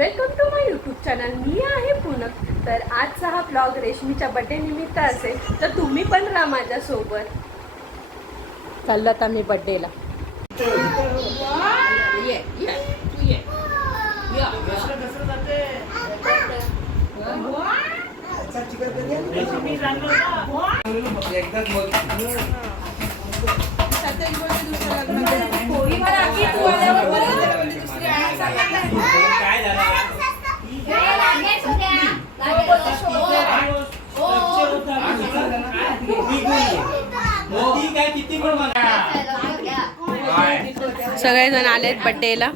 Welcome to my YouTube channel मी आहे पूनम तर आजचा हा ब्लॉग रेशमीच्या बड्डे निमित्त असेल तर तुम्ही पण राहा माझ्यासोबत. चाललो आता मी बड्डेला सगळेजण आलेत बड्डेला.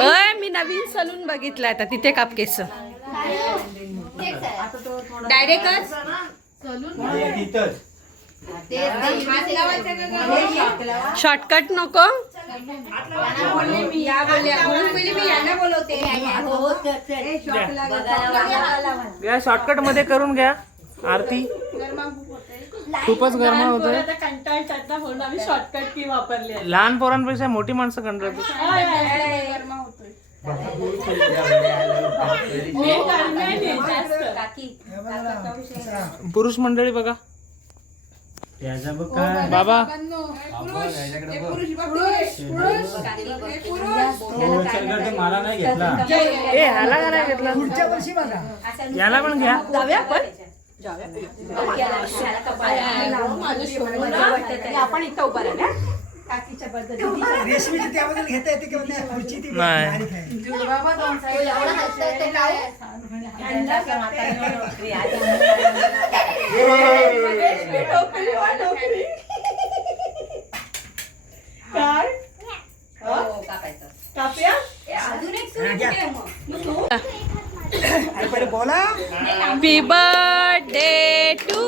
अय मी नवीन सलून बघितलं आता तिथे काप केस. डायरेक्टच शॉर्टकट नको? या शॉर्टकटमध्ये करून घ्या आरती. खूपच गरम होतोय कंटाळतात म्हणून आम्ही शॉर्टकट की वापरले लहान पोरांपेक्षा मोठी माणसं कंटाळतात. पुरुष मंडळी बघा. बाबा मला नाही घेतला ए ह्याला का नाही घेतला याला पण घ्या जाऊया आपण आपण इथं उभा राहिल्या रेशमीची त्याबद्दल घेता येते किंवा नाही खुर्ची ती नाही. बारीक आहे. काय? काप्या? आणि पहिले बोला. Happy birthday to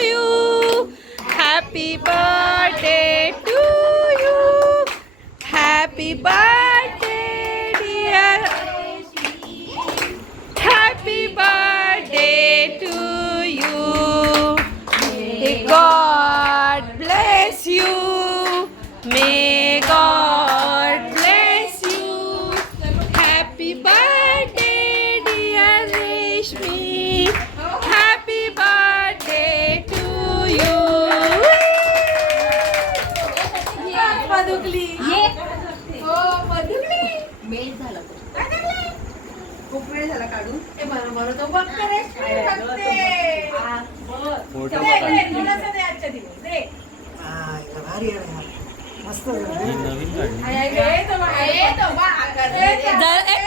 you happy birthday God झाला काढून. ते बरोबर तो बघ हा, भारी. मस्त.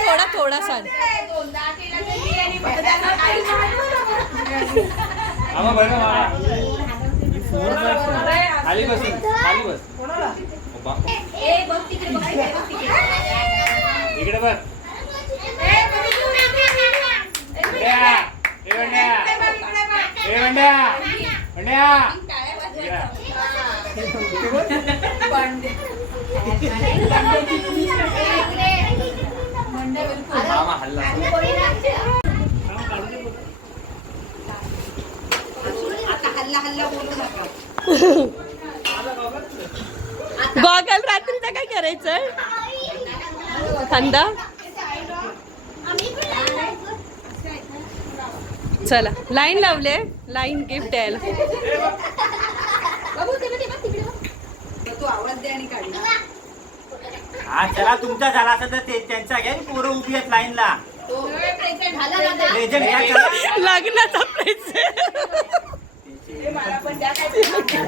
थोडा थोडा सांग. खाली खाली बस. इकडे बघ वंड्या ए वंड्या ए वंड्या वंड्या इकडे. मामा हल्ला गॉगल रात्रीचा काय करायचं थंडा चला लाईन लावले लाईन गिफ्ट द्यायला. हा चला तुमचा झाला असं तर ते त्यांचा घ्या पोरं उभी आहेत लाईनला प्रेझेंट घ्या चला. लग्नाचा प्रेझेंट प्रेझेंट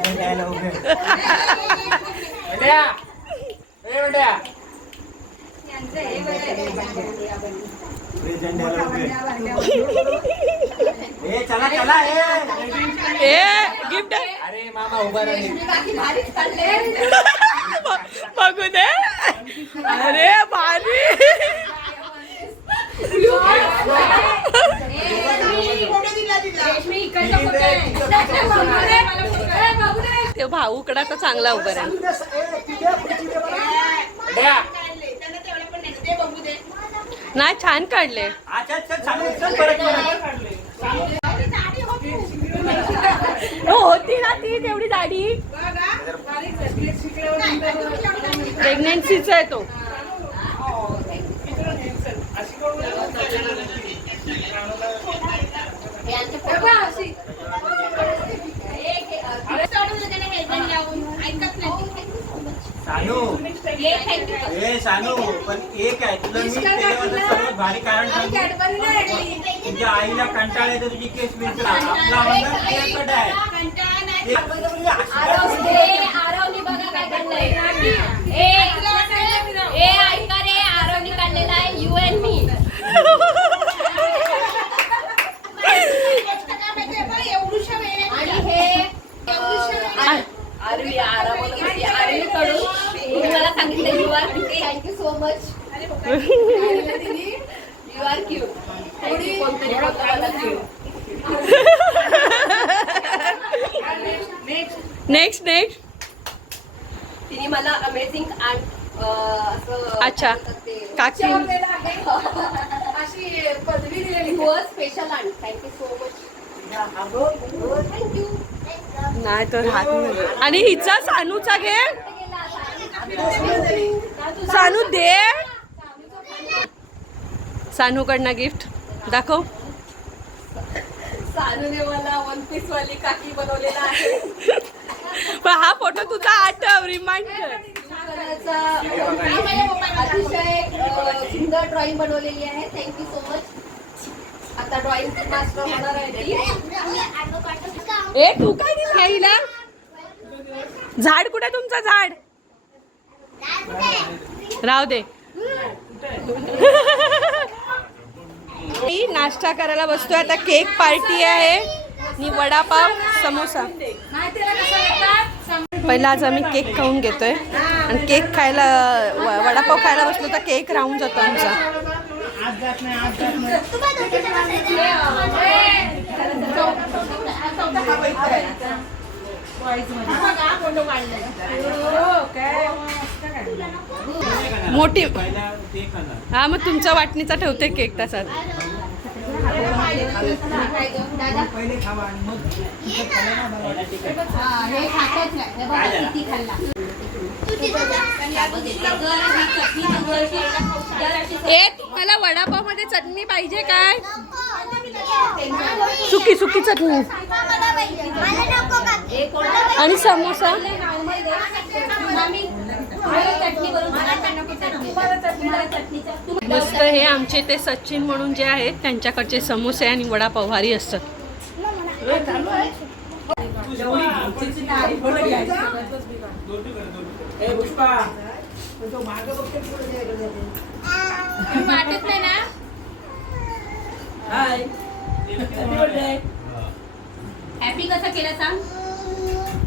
द्यायला उभे. आहेत. वंड्या. ए वंड्या. प्रेझेंट द्यायला उभे. आहेत. ए चला चला ए. ए गिफ्ट अरे मामा उभा राहिले. बघू दे. अरे भारी. ते भाऊकडा तर चांगला उभा राहील. नाही छान काढले. हो, होती ना ती तेवढी दाढी. प्रेग्नेन्सीचा आहे तो. सानू. ए सानू पण एक आहे तुला मी त्याच्याबद्दल सर्वात भारी कारण सांगू तुझ्या आईला कंटाळा येतो तुझी केस मिळते आपला म्हणणं क्लिअर आहे. ते म्हणजे आशीर्वाद thank you so much you are cute कोणतरी नेक्स्ट नेक्स्ट तिने मला अमेझिंग अच्छा. काकी. अशी पदवी दिलेली. Special art thank you so much thank you नाही तो राहत नाही. आणि हिचा सानूचा घे. सानू दे. सानूकडनं गिफ्ट. दाखव. सानूने मला वन पीस वाली काकी बनवलेला आहे. पण हा फोटो तुझा आठव रिमाइंड कर. अतिशय सुंदर ड्रॉइंग बनवलेली आहे. थँक्यू सो मच आता ड्रॉइंग मास्टर होणार आहे ए तू काय दिलं? झाड कुठे तुमचं झाड? राहू दे. मी नाश्ता करायला बसतोय. आता केक पार्टी आहे. आणि वडापाव समोसा. पहिला आज आम्ही केक खाऊन घेतोय. आणि केक खायला वडापाव खायला बसलो तर केक राहून जातो आमचा. मोठी हा मग तुमच्या वाटणीचा ठेवते केक तसाच खाल्ला ए तुम्हाला वडापावमध्ये चटणी पाहिजे काय? सुकी सुकी चटणी. आणि समोसा? मस्त हे आमचे ते सचिन म्हणून जे आहेत त्यांच्याकडचे समोसे आणि वडापाव भारी असतात. हॅपी कसं केलं सांग?